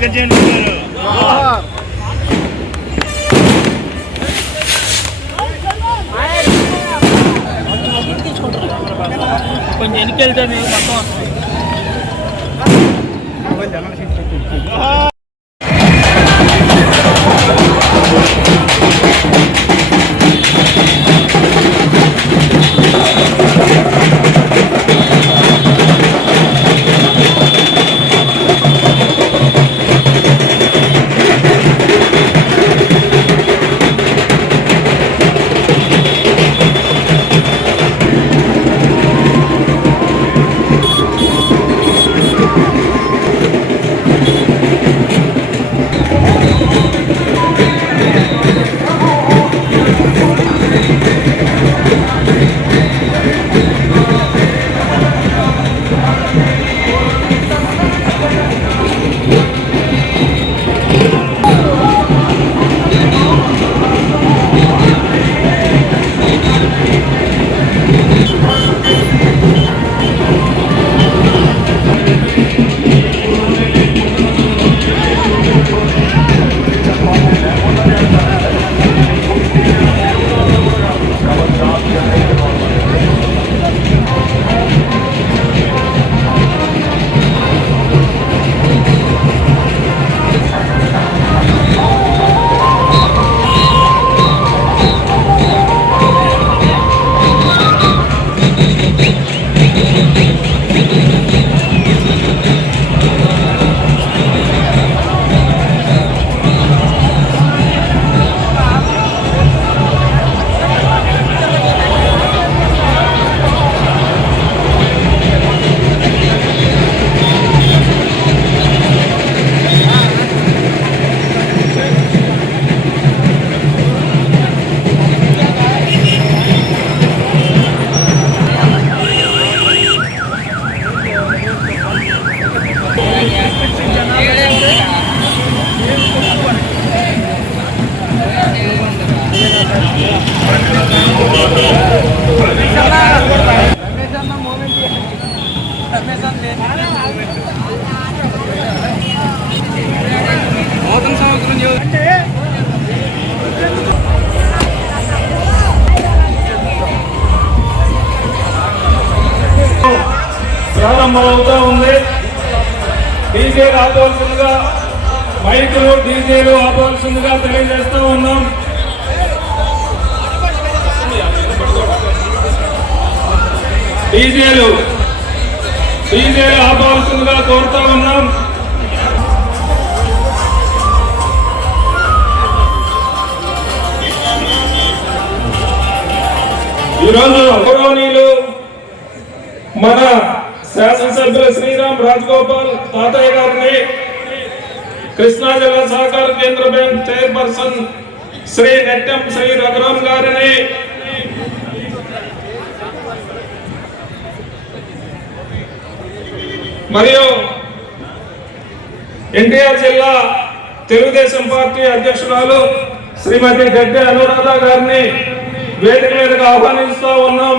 కొంచెం ఎన్నికెళ్తే మొత్తం ప్రారంభమవుతా ఉంది. డీజేలు ఆపవలసిందిగా, మైకులు డీజేలు ఆపవలసిందిగా తెలియజేస్తూ ఉన్నాం. డీజేలు ఆపవలసిందిగా కోరుతా ఉన్నాం. ఈరోజు గౌరవనీయులు మన శాసనసభ్యులు శ్రీరామ్ రాజగోపాల్ తాతయ్య గారిని, కృష్ణా జిల్లా సహకార కేంద్ర బ్యాంక్ చైర్పర్సన్ శ్రీ నెట్టెం శ్రీ రఘురామ్ గారిని, మరియు ఎన్టీఆర్ జిల్లా తెలుగుదేశం పార్టీ అధ్యక్షురాలు శ్రీమతి గడ్డె అనురాధ గారిని వేదిక మీదకు ఆహ్వానిస్తూ ఉన్నాం.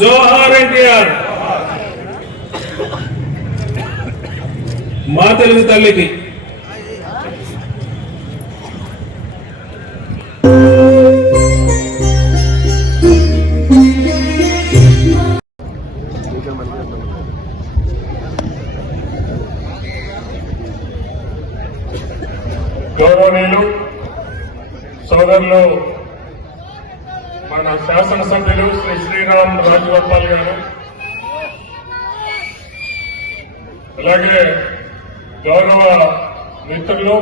జోహార్ ఎన్టీఆర్. మా తెలుగు తల్లికి గౌరవనీయులు సోదరులు మన శాసనసభ్యులు శ్రీ శ్రీరామ్ రాజగోపాల్ గారు, అలాగే గౌరవ మిత్రులు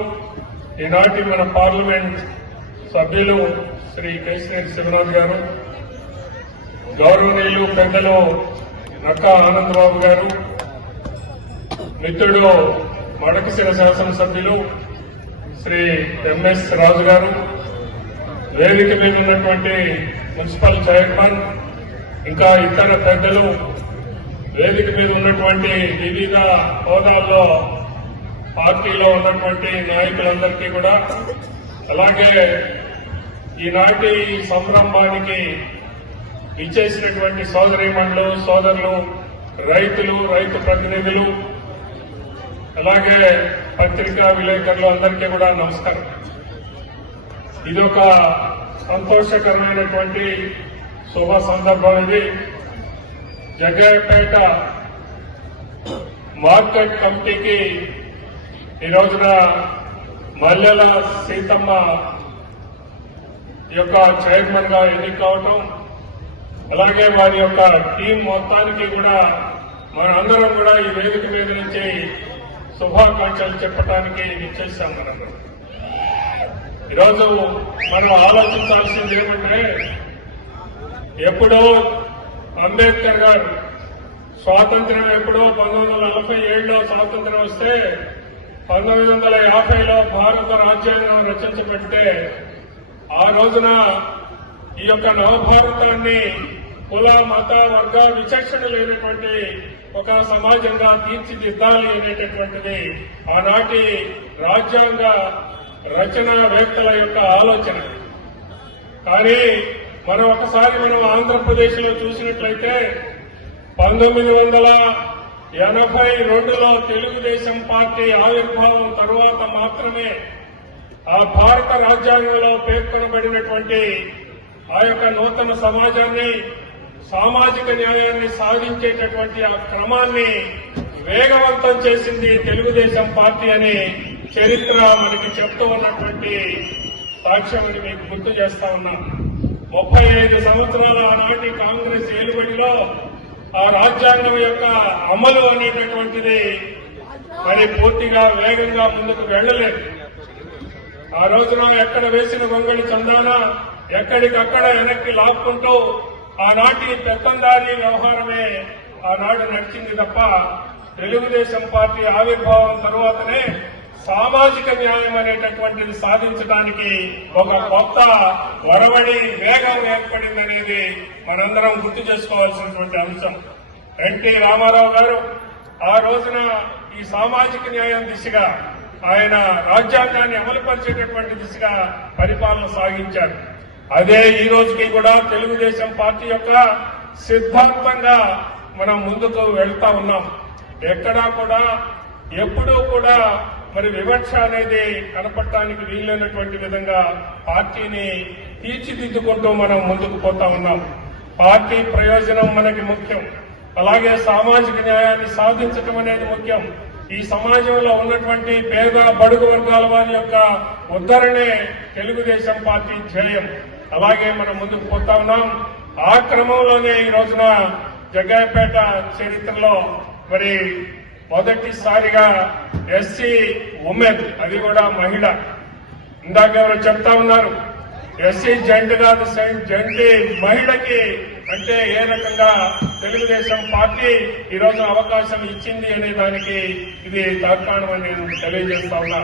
ఈనాటి మన పార్లమెంట్ సభ్యులు శ్రీ కేసీఆర్ శివనాథ్ గారు, గౌరవనీయులు పెద్దలు నక్కా ఆనందబాబు గారు, మిత్రుడు మడకశిర శాసనసభ్యులు శ్రీ ఎంఎస్ రాజు గారు, వేదిక మీద ఉన్నటువంటి మున్సిపల్ చైర్మన్, ఇంకా ఇతర పెద్దలు, వేదిక మీద ఉన్నటువంటి వివిధ హోదాల్లో పార్టీలో ఉన్నటువంటి నాయకులందరికీ కూడా, అలాగే ఈనాటి సంరంభానికి ఇచ్చేసినటువంటి సోదరీమణులు, సోదరులు, రైతులు, రైతు ప్రతినిధులు, అలాగే పత్రికా విలేకరులు అందరికీ కూడా నమస్కారం. ఇదొక సంతోషకరమైనటువంటి శుభ సందర్భం. ఇది జగ్గయ్యపేట మార్కెట్ కమిటీకి ఈ రోజున మల్లెల సీతమ్మ యొక్క చైర్మన్ గా ఎన్నికవటం, అలాగే వారి యొక్క టీం మొత్తానికి కూడా మనందరం కూడా ఈ వేదిక మీద నుంచి శుభాకాంక్షలు చెప్పడానికి నిశ్చయిస్తాం. మనందరం ఈరోజు మనం ఆలోచించాల్సింది ఏమంటే, ఎప్పుడో అంబేద్కర్ గారు స్వాతంత్ర్యం ఎప్పుడో 1947లో స్వాతంత్ర్యం వస్తే 1950లో భారత రాజ్యాంగం రచించబడితే ఆ రోజున ఈ యొక్క నవభారతాన్ని కుల, మత, వర్గ విచక్షణ లేనటువంటి ఒక సమాజంగా తీర్చిదిద్దాలి అనేటటువంటిది ఆనాటి రాజ్యాంగ రచనావేత్తల యొక్క ఆలోచన. కానీ మనం ఆంధ్రప్రదేశ్ లో చూసినట్లయితే 1982లో తెలుగుదేశం పార్టీ ఆవిర్భావం తరువాత మాత్రమే ఆ భారత రాజ్యాంగంలో పేర్కొనబడినటువంటి ఆ యొక్క నూతన సమాజాన్ని, సామాజిక న్యాయాన్ని సాధించేటటువంటి ఆ క్రమాన్ని వేగవంతం చేసింది తెలుగుదేశం పార్టీ అని చరిత్ర మనకి చెప్తూ ఉన్నటువంటి సాక్ష్యాన్ని మీకు గుర్తు చేస్తా ఉన్నా. 35 సంవత్సరాల ఆనాటి కాంగ్రెస్ ఏలుబడిలో ఆ రాజ్యాంగం యొక్క అమలు అనేటటువంటిది మరి పూర్తిగా వేగంగా ముందుకు వెళ్లలేదు. ఆ రోజున ఎక్కడ వేసిన గొంగళి చందాన ఎక్కడికక్కడ వెనక్కి లాక్కుంటూ ఆనాటి పెత్తందారీ వ్యవహారమే ఆనాడు నడిచింది తప్ప తెలుగుదేశం పార్టీ ఆవిర్భావం తరువాతనే సామాజిక న్యాయం అనేటటువంటిది సాధించడానికి ఒక కొత్త వరవడి వేగం ఏర్పడిందనేది మనందరం గుర్తు చేసుకోవాల్సినటువంటి అంశం. ఎన్టీ రామారావు గారు ఆ రోజున ఈ సామాజిక న్యాయం దిశగా ఆయన రాజ్యాంగాన్ని అమలుపరిచేటటువంటి దిశగా పరిపాలన సాగించారు. అదే ఈ రోజుకి కూడా తెలుగుదేశం పార్టీ యొక్క సిద్ధాంతంగా మనం ముందుకు వెళ్తా ఉన్నాం. ఎక్కడా కూడా ఎప్పుడూ కూడా మరి వివక్ష అనేది కనపడటానికి వీలైనటువంటి విధంగా పార్టీని తీర్చిదిద్దుకుంటూ మనం ముందుకు పోతా ఉన్నాం. పార్టీ ప్రయోజనం మనకి ముఖ్యం, అలాగే సామాజిక న్యాయాన్ని సాధించడం అనేది ముఖ్యం. ఈ సమాజంలో ఉన్నటువంటి పేద బడుగు వర్గాల వారి యొక్క ఉద్ధరణే తెలుగుదేశం పార్టీ ధ్యేయం. అలాగే మనం ముందుకు పోతా ఉన్నాం. ఆ క్రమంలోనే ఈ రోజున జగ్గయ్యపేట చరిత్రలో మరి మొదటిసారిగా ఎస్సీ ఉమెన్, అది కూడా మహిళ, ఇందాక ఎవరు చెప్తా ఉన్నారు ఎస్సీ జెంట్ కాదు, జెంట్ మహిళకి అంటే ఏ రకంగా తెలుగుదేశం పార్టీ ఈరోజు అవకాశం ఇచ్చింది అనే దానికి ఇది తార్కాణం అని నేను తెలియజేస్తా ఉన్నా.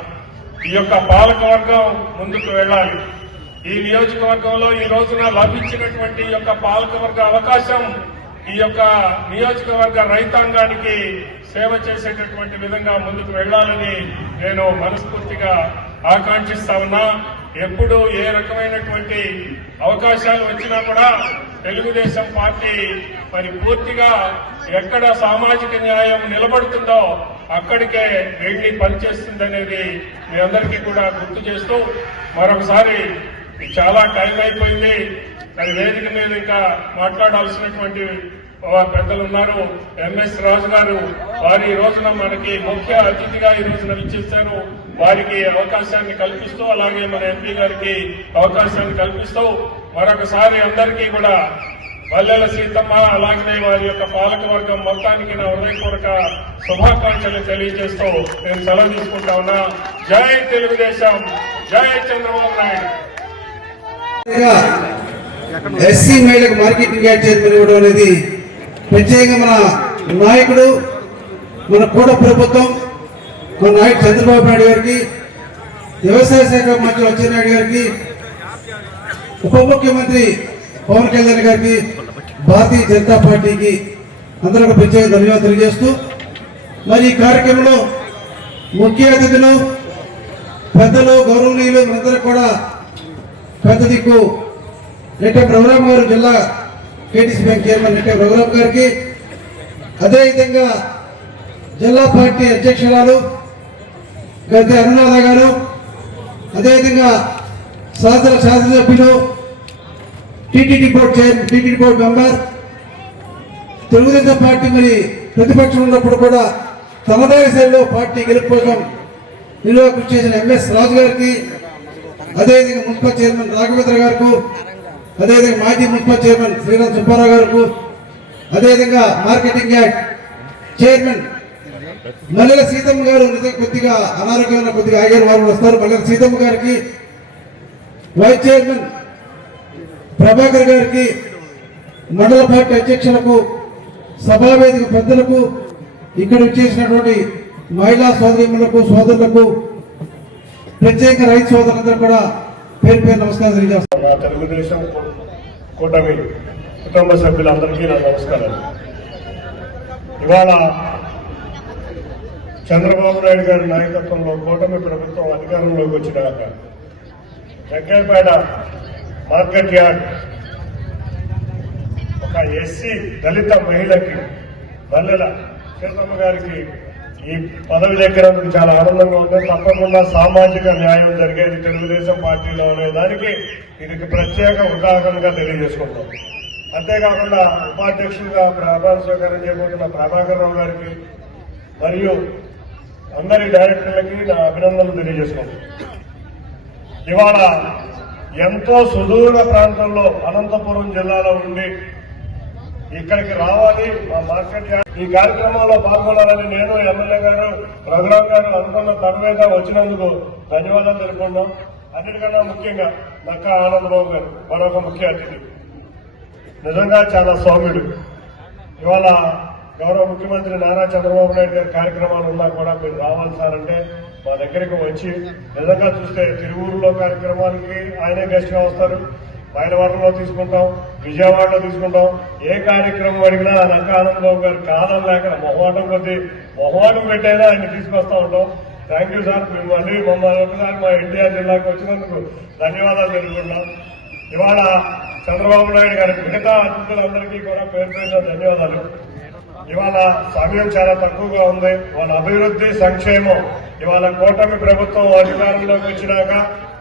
ఈ యొక్క పాలకవర్గం ముందుకు వెళ్లాలి. ఈ నియోజకవర్గంలో ఈ రోజున లభించినటువంటి ఈ యొక్క పాలకవర్గ అవకాశం ఈ యొక్క నియోజకవర్గ రైతాంగానికి సేవ చేసేటటువంటి విధంగా ముందుకు వెళ్లాలని నేను మనస్ఫూర్తిగా ఆకాంక్షిస్తా ఉన్నా. ఎప్పుడు ఏ రకమైనటువంటి అవకాశాలు వచ్చినా కూడా తెలుగుదేశం పార్టీ మరి పూర్తిగా ఎక్కడ సామాజిక న్యాయం నిలబడుతుందో అక్కడికే వెళ్లి పనిచేస్తుందనేది మీ అందరికీ కూడా గుర్తు చేస్తూ మరొకసారి చాలా టైం అయిపోయింది. మరి వేదిక మీద ఇంకా మాట్లాడాల్సినటువంటి పెద్దలు ఉన్నారు. ఎంఎస్ రాజు గారు వారి ఈ రోజున మనకి ముఖ్య అతిథిగా ఈ రోజున విచ్చేశారు. వారికి అవకాశాన్ని కల్పిస్తూ అలాగే మన ఎంపీ గారికి అవకాశాన్ని కల్పిస్తూ మరొకసారి అందరికీ కూడా మల్లెల సీతమ్మ అలాగనే వారి యొక్క పాలక వర్గం మొత్తానికి నా హృదయపూర్వక శుభాకాంక్షలు తెలియజేస్తూ నేను సెలవు తీసుకుంటా ఉన్నా. జై తెలుగుదేశం, జై చంద్రబాబు నాయుడు. ఎస్సీ మహిళలకు మార్కెటింగ్ యార్డ్ చైర్మన్ ఇవ్వడం అనేది ప్రత్యేకంగా మన నాయకుడు, మన కూడా ప్రభుత్వం మన నాయకుడు చంద్రబాబు నాయుడు గారికి, వ్యవసాయ శాఖ మంత్రి అచ్చెన్నాయుడు గారికి, ఉప ముఖ్యమంత్రి పవన్ కళ్యాణ్ గారికి, భారతీయ జనతా పార్టీకి అందరూ ప్రత్యేక ధన్యవాదాలు తెలియజేస్తూ, మరి ఈ కార్యక్రమంలో ముఖ్య అతిథులు పెద్దలు గౌరవనీయులు మనందరూ కూడా పెద్ద దిక్కు నెట్టెం రఘురామ్ గారు, జిల్లా KTC bank chairman Nettem Raghuram గారికి, అదేవిధంగా జిల్లా పార్టీ అధ్యక్షురాలు గద్దె అనురాధ గారు, అదేవిధంగా శాసనసభ్యులు TTD board member, Telugu Desam party మరి ప్రతిపక్షం ఉన్నప్పుడు కూడా తమదైన శైలిలో పార్టీ గెలుపు కోసం నిలువ కృషి చేసిన ఎంఎస్ రాజు గారికి, అదేవిధంగా మున్సిపల్ చైర్మన్ రాఘవేంద్ర గారికి, అదేవిధంగా మాజీ మున్సిపల్ చైర్మన్ శ్రీరామ్ సుబ్బారావు గారికి, అదేవిధంగా మార్కెటింగ్ యార్డ్ చైర్మన్ మల్లెల సీతమ్మ గారు కొద్దిగా అనారోగ్యంగా కొద్దిగా ఆగారు, వారు వస్తారు. మల్లెల సీతమ్మ గారికి, వైస్ చైర్మన్ ప్రభాకర్ గారికి, మండల పార్టీ అధ్యక్షులకు, సభావేదిక పెద్దలకు, ఇక్కడ చేసినటువంటి మహిళా సోదరిములకు, సోదరులకు, ప్రత్యేక రైతు సోదరులందరూ కూడా పేరు పేరు నమస్కారం తెలియజేస్తాను. మా తెలుగుదేశం కూటమి కుటుంబ సభ్యులందరికీ నా నమస్కారాలు. ఇవాళ చంద్రబాబు నాయుడు గారి నాయకత్వంలో కూటమి ప్రభుత్వం అధికారంలోకి వచ్చినాక జగ్గైపేట మార్కెట్ యార్డ్ ఒక ఎస్సీ దళిత మహిళకి మల్లెల సీతమ్మ గారికి ఈ పదవి దగ్గరకు చాలా ఆనందంగా ఉంది. తప్పకుండా సామాజిక న్యాయం జరిగేది తెలుగుదేశం పార్టీలో అనే దానికి ఇది ప్రత్యేక ఉదాహరణగా తెలియజేసుకుంటాం. అంతేకాకుండా ఉపాధ్యక్షులుగా ప్రమాణ స్వీకారం చేయబోతున్న ప్రభాకర్ రావు గారికి మరియు అందరి డైరెక్టర్లకి నా అభినందనలు తెలియజేసుకుంటాం. ఇవాళ ఎంతో సుదూర ప్రాంతంలో అనంతపురం జిల్లాలో ఉండి ఇక్కడికి రావాలి మా మార్కెట్ యార్డ్ ఈ కార్యక్రమంలో పాల్గొనాలని నేను ఎమ్మెల్యే గారు రఘురామ్ గారు అనుకున్న తరువాత వచ్చినందుకు ధన్యవాదాలు తెలుపుకున్నాం. అన్నిటికన్నా ముఖ్యంగా నక్కా ఆనందబాబు గారు మరొక ముఖ్య అతిథి, నిజంగా చాలా సౌమ్యుడు. ఇవాళ గౌరవ ముఖ్యమంత్రి నారా చంద్రబాబు నాయుడు గారి కార్యక్రమాలు ఉన్నా కూడా మీరు రావాలి సార్ అంటే మా దగ్గరికి వచ్చి, నిజంగా చూస్తే తిరువూరులో కార్యక్రమానికి ఆయనే గెస్ట్ గా వస్తారు, మైలవరంలో తీసుకుంటాం, విజయవాడలో తీసుకుంటాం. ఏ కార్యక్రమం అడిగినా నక్కా ఆనందబాబు గారు కాలం లేక మొహమాటం పెట్టైనా ఆయన తీసుకొస్తా ఉంటాం. థ్యాంక్ యూ సార్, మీరు మళ్ళీ మమ్మల్ని ఒకసారి మా ఎన్టీఆర్ జిల్లాకు వచ్చినందుకు ధన్యవాదాలు తెలుపుకుంటాం. ఇవాళ చంద్రబాబు నాయుడు గారి మిగతా అతిథులందరికీ కూడా పేరు పేరున ధన్యవాదాలు. ఇవాళ సమయం చాలా తక్కువగా ఉంది. వాళ్ళ అభివృద్ధి సంక్షేమం ఇవాళ కూటమి ప్రభుత్వం అధికారంలోకి వచ్చినాక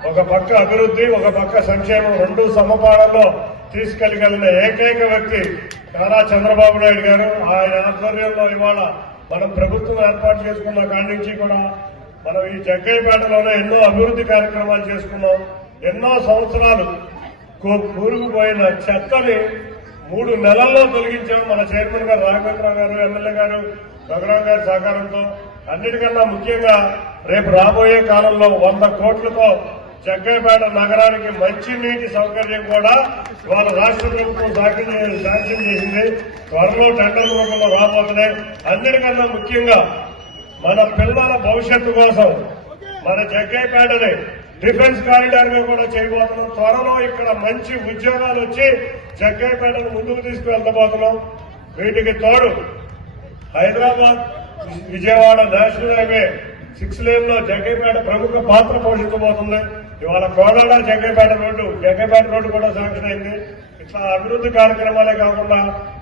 ఒక పక్క అభివృద్ధి, ఒక పక్క సంక్షేమం రెండు సమపాళలో తీసుకెళ్లగలిగిన ఏకైక వ్యక్తి నారా చంద్రబాబు నాయుడు గారు. ఆయన ఆధ్వర్యంలో ఇవాళ మనం ప్రభుత్వం ఏర్పాటు చేసుకున్న కాడి నుంచి కూడా మనం ఈ జగ్గైపేటలోనే ఎన్నో అభివృద్ధి కార్యక్రమాలు చేసుకున్నాం. ఎన్నో సంవత్సరాలు కూరుకుపోయిన చెత్తని 3 నెలల్లో తొలగించాం. మన చైర్మన్ గారు రాఘవేంద్ర గారు, ఎమ్మెల్యే గారు రఘురామ్ గారి సహకారంతో. అన్నిటికన్నా ముఖ్యంగా రేపు రాబోయే కాలంలో 100 కోట్లతో జగ్గైపేట నగరానికి మంచి నీటి సౌకర్యం కూడా ఇవాళ రాష్ట్ర ప్రభుత్వం శాంక్షన్ చేసింది. త్వరలో టెండర్ రూపంలో రాబోతున్నాయి. అన్నిటికన్నా ముఖ్యంగా మన పిల్లల భవిష్యత్తు కోసం మన జగ్గైపేటని డిఫెన్స్ కారిడార్ గా కూడా చేయబోతున్నాం. త్వరలో ఇక్కడ మంచి ఉద్యోగాలు వచ్చి జగ్గైపేటను ముందుకు తీసుకువెళ్తబోతున్నాం. వీటికి తోడు Hyderabad Vijayawada national highway 6 lane లో జగ్గైపేట ప్రముఖ పాత్ర పోషించబోతుంది. ఇవాళ కోదాడ జగ్గైపేట రోడ్డు కూడా శాంక్షన్ అయింది. ఇట్లా అభివృద్ధి కార్యక్రమాలే కాకుండా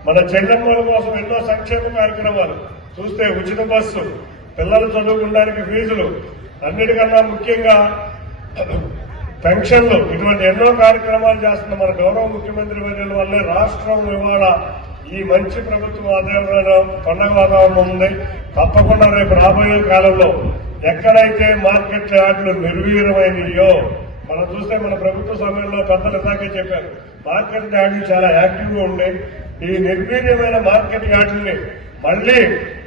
మన చెల్లెమ్మల కోసం ఎన్నో సంక్షేమ కార్యక్రమాలు చూస్తే ఉచిత బస్సు, పిల్లలు చదువుకోవడానికి ఫీజులు, అన్నిటికన్నా ముఖ్యంగా పెన్షన్లు, ఇటువంటి ఎన్నో కార్యక్రమాలు చేస్తున్న మన గౌరవ ముఖ్యమంత్రి వర్యుల వల్లే రాష్ట్రం ఇవాళ ఈ మంచి ప్రభుత్వం ఆధ్వర్యంలో పండగ వాతావరణం ఉంది. తప్పకుండా రేపు రాబోయే కాలంలో ఎక్కడైతే మార్కెట్ యార్డులు నిర్వీర్యమైనయో మనం చూస్తే మన ప్రభుత్వ సమయంలో పెద్దలు ఇందాకే చెప్పారు, మార్కెట్ యార్డులు చాలా యాక్టివ్గా ఉండే ఈ నిర్వీర్యమైన మార్కెట్ యార్డుల్ని మళ్లీ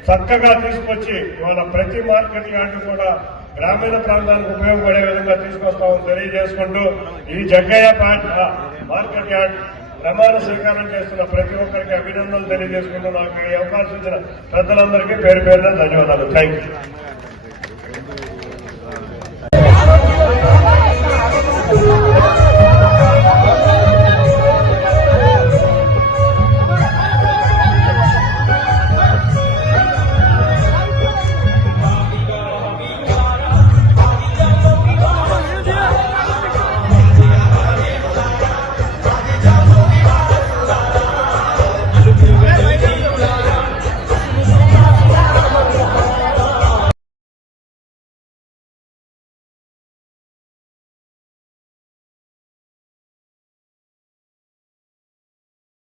చక్కగా తీసుకొచ్చి ఇవాళ ప్రతి మార్కెట్ యార్డు కూడా గ్రామీణ ప్రాంతానికి ఉపయోగపడే విధంగా తీసుకొస్తామని తెలియజేసుకుంటూ ఈ జగ్గయ్య మార్కెట్ యార్డ్ ప్రమాణ స్వీకారం చేస్తున్న ప్రతి ఒక్కరికి అభినందనలు తెలియజేసుకుంటూ నాకు ఈ అవకాశం ఇచ్చిన పెద్దలందరికీ పేరు పేరున ధన్యవాదాలు. Thank you. రాజమండ్రి